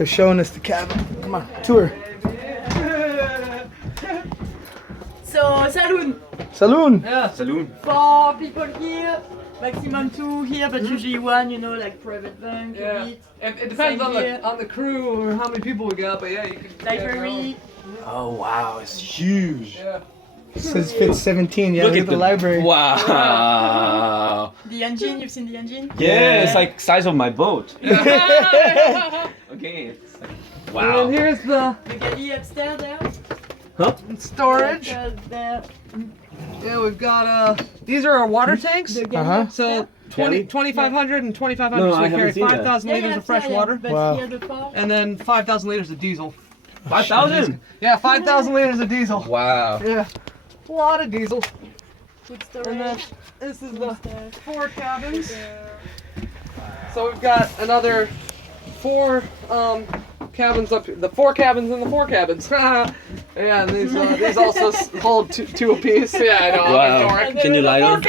They're showing us the cabin. Come on, tour. So, saloon. Saloon. Yeah, saloon. 4 people here, maximum 2 here, but usually 1, you know, like private bank, a bit. It depends on the crew or how many people we got, but yeah, you can. Library. Oh wow, it's huge. Yeah. It says fits 17. Yeah, look at the library. Wow. The engine, you've seen the engine? Yeah, it's like size of my boat. Okay. It's like, And wow. then here's the The galley upstairs there. storage. There. Yeah, we've got these are our water tanks. The galley Uh-huh. So Kelly? 2,500 and 2,500. No, so I we haven't carry seen that. 5,000 liters of fresh water, But Wow. here the 4. and then 5,000 liters of diesel. 5,000? Yeah, 5,000 liters of diesel. Wow. Yeah, a lot of diesel. Food storage. And then this is the Upstairs. 4 cabins. So we've got another 4 cabins up here. The 4 cabins and the 4 cabins. Yeah, and these also hold two apiece. Yeah, I know. Wow. I'm a dork. Can you light Four them?